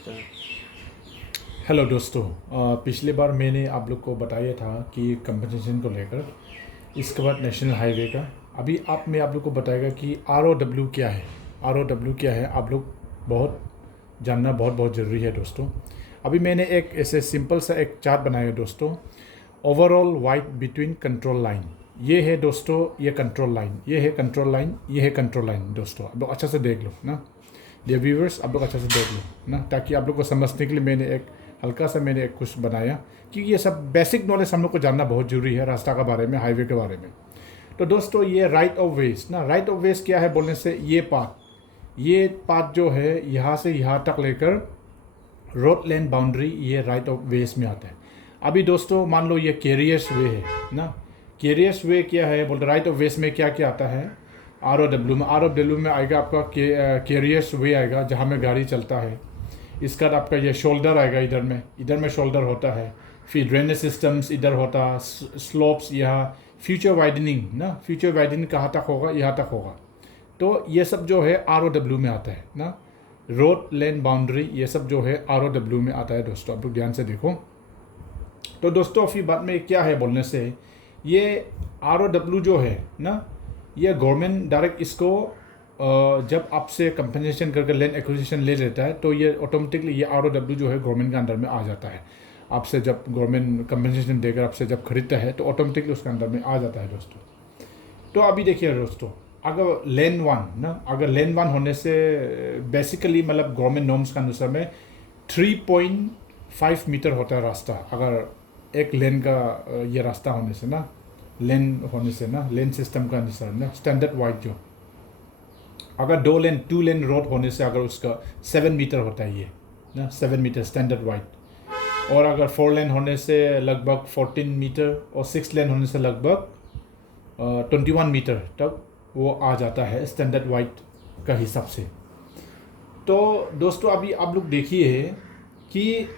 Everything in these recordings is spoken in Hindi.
हेलो दोस्तों। पिछली बार मैंने आप लोग को बताया था कि कंपनसेशन को लेकर, इसके बाद नेशनल हाईवे का। अभी मैं आप लोग को बताएगा कि ROW क्या है। ROW क्या है आप लोग बहुत जानना बहुत बहुत ज़रूरी है दोस्तों। अभी मैंने एक ऐसे सिंपल सा एक चार्ट बनाया है दोस्तों। Overall white between control line, ये है दोस्तों, ये कंट्रोल लाइन, ये है कंट्रोल लाइन, ये है कंट्रोल लाइन दोस्तों। आप लोग अच्छा से देख लो ना, डियर व्यूवर्स, आप लोग अच्छा से देख लो ना, ताकि आप लोग को समझने के लिए मैंने एक हल्का सा कुछ बनाया कि ये सब बेसिक नॉलेज हम लोग को जानना बहुत जरूरी है रास्ता के बारे में, हाईवे के बारे में। तो दोस्तों ये राइट ऑफ वेज ना, राइट ऑफ वेज क्या है बोलने से, ये पाथ जो है यहाँ से यहाँ तक लेकर रोड लैंड बाउंड्री, ये राइट ऑफ वेज में आता है। अभी दोस्तों मान लो ये कैरियर्स वे है ना, कैरियर्स वे क्या है बोलते, राइट ऑफ वेज में क्या क्या आता है ROW में आएगा आपका कैरियर्स वे आएगा जहाँ में गाड़ी चलता है। इसका बाद आपका ये शोल्डर आएगा, इधर में शोल्डर होता है। फिर ड्रेनेज सिस्टम्स इधर होता है, स्लोप्स यहाँ, फ्यूचर वाइडनिंग ना, फ्यूचर वाइडनिंग कहाँ तक होगा, यहाँ तक होगा। तो ये सब जो है ROW में आता है ना, रोड लैंड बाउंड्री, ये सब जो है ROW में आता है दोस्तों। आप लोग ध्यान से देखो। तो दोस्तों फिर बाद में क्या है बोलने से, ये ROW जो है ना, ये गवर्नमेंट डायरेक्ट इसको जब आपसे कंपनसेशन करके लैंड एक्विजिशन ले लेता है तो ये ऑटोमेटिकली ये ROW जो है गवर्नमेंट के अंडर में आ जाता है। आपसे जब गवर्नमेंट कंपनसेशन देकर आपसे जब खरीदता है तो ऑटोमेटिकली उसके अंदर में आ जाता है दोस्तों। तो अभी देखिए दोस्तों, अगर लेन वन ना, अगर लेन वन होने से बेसिकली मतलब गवर्नमेंट नॉर्म्स के अनुसार में 3.5 मीटर होता है रास्ता। अगर एक लेन का ये रास्ता होने से ना, लेन सिस्टम का अनुसार ना, स्टैंडर्ड वाइड जो, अगर 2 लेन रोड होने से अगर उसका 7 मीटर होता है ये ना, 7 मीटर स्टैंडर्ड वाइड। और अगर 4 लेन होने से लगभग 14 मीटर और 6 लेन होने से लगभग 21 मीटर तक वो आ जाता है स्टैंडर्ड वाइड का हिसाब से। तो दोस्तों अभी आप लोग देखिए कि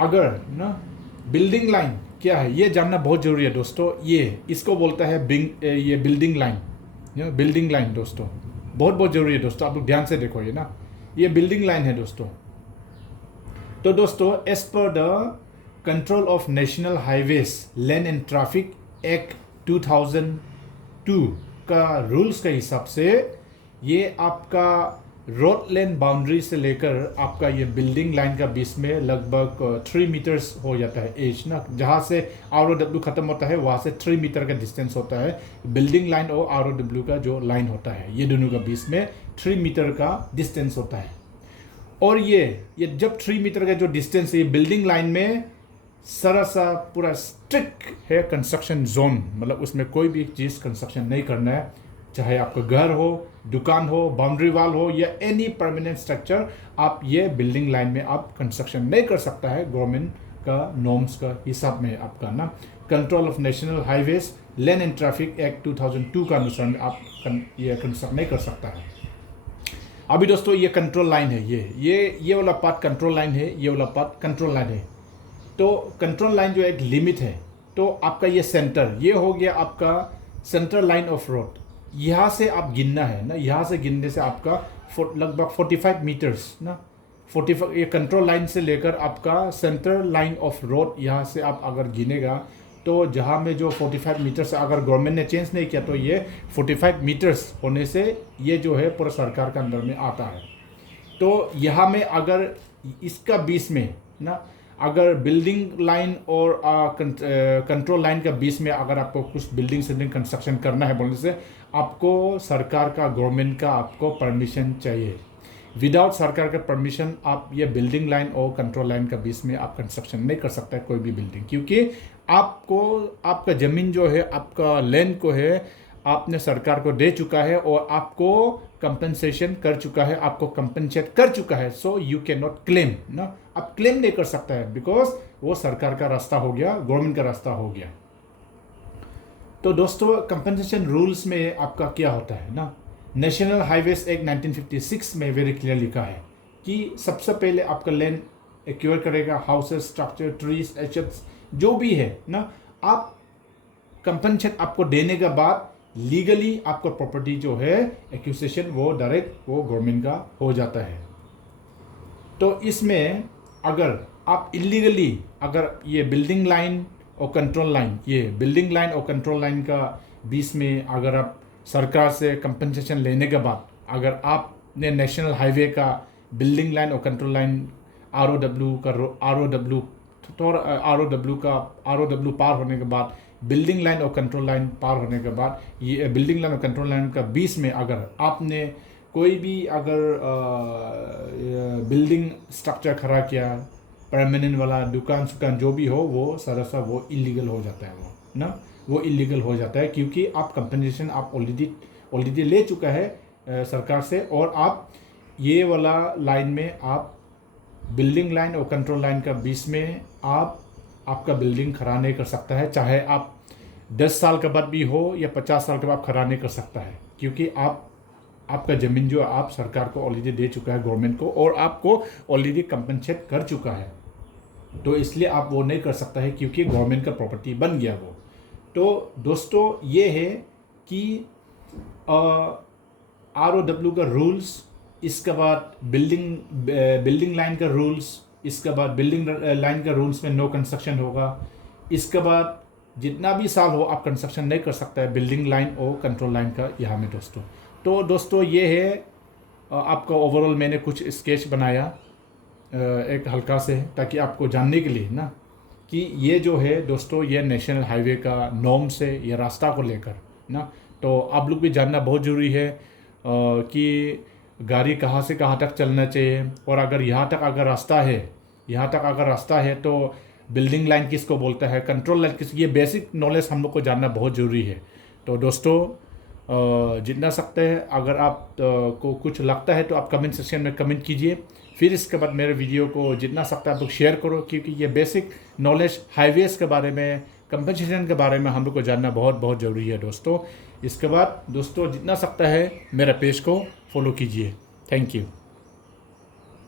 अगर ना बिल्डिंग लाइन क्या है, ये जानना बहुत ज़रूरी है दोस्तों। ये इसको बोलता है ये बिल्डिंग लाइन, बिल्डिंग लाइन दोस्तों बहुत बहुत ज़रूरी है दोस्तों। आप लोग ध्यान से देखो ये ना, ये बिल्डिंग लाइन है दोस्तों। तो दोस्तों एज पर the control of national highways land and traffic act 2002 का रूल्स के हिसाब से, ये आपका रोड लैंड बाउंड्री से लेकर आपका ये बिल्डिंग लाइन का बीच में लगभग 3 मीटर्स हो जाता है एज ना, जहाँ से ROW ख़त्म होता है वहाँ से 3 मीटर का डिस्टेंस होता है। बिल्डिंग लाइन और ROW का जो लाइन होता है, ये दोनों का बीच में 3 मीटर का डिस्टेंस होता है। और ये जब 3 मीटर का जो डिस्टेंस है, ये बिल्डिंग लाइन में सा पूरा स्ट्रिक्ट है कंस्ट्रक्शन जोन, मतलब उसमें कोई भी चीज़ कंस्ट्रक्शन नहीं करना है, चाहे आपका घर हो, दुकान हो, बाउंड्री वाल हो या एनी परमानेंट स्ट्रक्चर, आप ये बिल्डिंग लाइन में आप कंस्ट्रक्शन नहीं कर सकता है। गवर्नमेंट का नॉर्म्स का हिसाब में आपका ना, control of national highways land and traffic act 2002 का अनुसार में आप ये कंस्ट्रक्ट नहीं कर सकता है। अभी दोस्तों ये कंट्रोल लाइन है, ये वाला पार्ट कंट्रोल लाइन है, ये वाला पार्ट कंट्रोल लाइन है। तो कंट्रोल लाइन जो एक लिमिट है, तो आपका ये सेंटर, ये हो गया आपका सेंट्रल लाइन ऑफ रोड। यहाँ से आप गिनना है ना, यहाँ से गिनने से आपका लगभग 45 मीटर्स ना, 45 ये कंट्रोल लाइन से लेकर आपका सेंट्रल लाइन ऑफ रोड, यहाँ से आप अगर गिनेगा तो जहाँ में जो 45 मीटर्स, अगर गवर्नमेंट ने चेंज नहीं किया तो ये 45 मीटर्स होने से ये जो है पूरा सरकार के अंदर में आता है। तो यहाँ में अगर इसका बीच में ना, अगर बिल्डिंग लाइन और कंट्रोल लाइन का बीच में अगर आपको कुछ बिल्डिंग कंस्ट्रक्शन करना है बोलने से, आपको सरकार का, गवर्नमेंट का आपको परमिशन चाहिए। विदाउट सरकार का परमिशन आप ये बिल्डिंग लाइन और कंट्रोल लाइन का बीच में आप कंस्ट्रक्शन नहीं कर सकता है कोई भी बिल्डिंग, क्योंकि आपको आपका ज़मीन जो है, आपका लैंड को है, आपने सरकार को दे चुका है और आपको कंपनसेशन कर चुका है, आपको कंपनसेट कर चुका है। So you can not claim ना, आप क्लेम नहीं कर सकता है, बिकॉज वो सरकार का रास्ता हो गया, गवर्नमेंट का रास्ता हो गया। तो दोस्तों कंपनसेशन रूल्स में आपका क्या होता है ना, नेशनल हाईवेज एक्ट 1956 में वेरी क्लियर लिखा है कि सबसे पहले आपका लैंड एक्वायर करेगा, हाउसेस, स्ट्रक्चर, ट्रीज, एसेट्स जो भी है ना, आप कंपनसेट आपको देने के बाद लीगली आपका प्रॉपर्टी जो है एक्विजिशन वो डायरेक्ट वो गवर्नमेंट का हो जाता है। तो इसमें अगर आप इलीगली अगर ये बिल्डिंग लाइन और कंट्रोल लाइन, ये बिल्डिंग लाइन और कंट्रोल लाइन का बीच में अगर आप सरकार से कंपनसेशन लेने के बाद अगर आपने नेशनल हाईवे का बिल्डिंग लाइन और कंट्रोल लाइन ROW पार होने के बाद, बिल्डिंग लाइन और कंट्रोल लाइन पार होने के बाद, ये बिल्डिंग लाइन और कंट्रोल लाइन का बीच में अगर आपने कोई भी अगर बिल्डिंग स्ट्रक्चर खड़ा किया, परमानेंट वाला दुकान जो भी हो, वो सरसा वो इलीगल हो जाता है, वो ना वो इलीगल हो जाता है, क्योंकि आप कंपनसेशन आप ऑलरेडी ले चुका है सरकार से, और आप ये वाला लाइन में आप बिल्डिंग लाइन और कंट्रोल लाइन का बीच में आपका बिल्डिंग खड़ा नहीं कर सकता है, चाहे आप 10 साल के बाद भी हो या 50 साल के बाद खड़ा नहीं कर सकता है, क्योंकि आपका ज़मीन जो आप सरकार को ऑलरेडी दे चुका है, गवर्नमेंट को, और आपको ऑलरेडी कंपनसेट कर चुका है, तो इसलिए आप वो नहीं कर सकता है, क्योंकि गवर्नमेंट का प्रॉपर्टी बन गया वो। तो दोस्तों ये है कि ROW का रूल्स, इसके बाद बिल्डिंग लाइन का रूल्स, इसके बाद बिल्डिंग लाइन का रूल्स में नो कंस्ट्रक्शन होगा, इसके बाद जितना भी साल हो आप कंस्ट्रक्शन नहीं कर सकता है बिल्डिंग लाइन और कंट्रोल लाइन का यहाँ में दोस्तों। तो दोस्तों ये है आपका ओवरऑल मैंने कुछ स्केच बनाया एक हल्का से, ताकि आपको जानने के लिए ना कि ये जो है दोस्तों ये नेशनल हाईवे का नॉर्म से ये रास्ता को लेकर ना, तो आप लोग भी जानना बहुत ज़रूरी है कि गाड़ी कहाँ से कहाँ तक चलना चाहिए, और अगर यहाँ तक अगर रास्ता है तो बिल्डिंग लाइन किसको बोलता है, कंट्रोल लाइन किस, ये बेसिक नॉलेज हम लोग को जानना बहुत ज़रूरी है। तो दोस्तों जितना सकते हैं, अगर आप को कुछ लगता है तो आप कमेंट सेक्शन में कमेंट कीजिए, फिर इसके बाद मेरे वीडियो को जितना सकता है आप लोग शेयर करो, क्योंकि ये बेसिक नॉलेज हाईवेज़ के बारे में, कंपनसेशन के बारे में हम लोग को जानना बहुत बहुत ज़रूरी है दोस्तों। इसके बाद दोस्तों जितना सकता है मेरा पेज को फॉलो कीजिए। Thank you.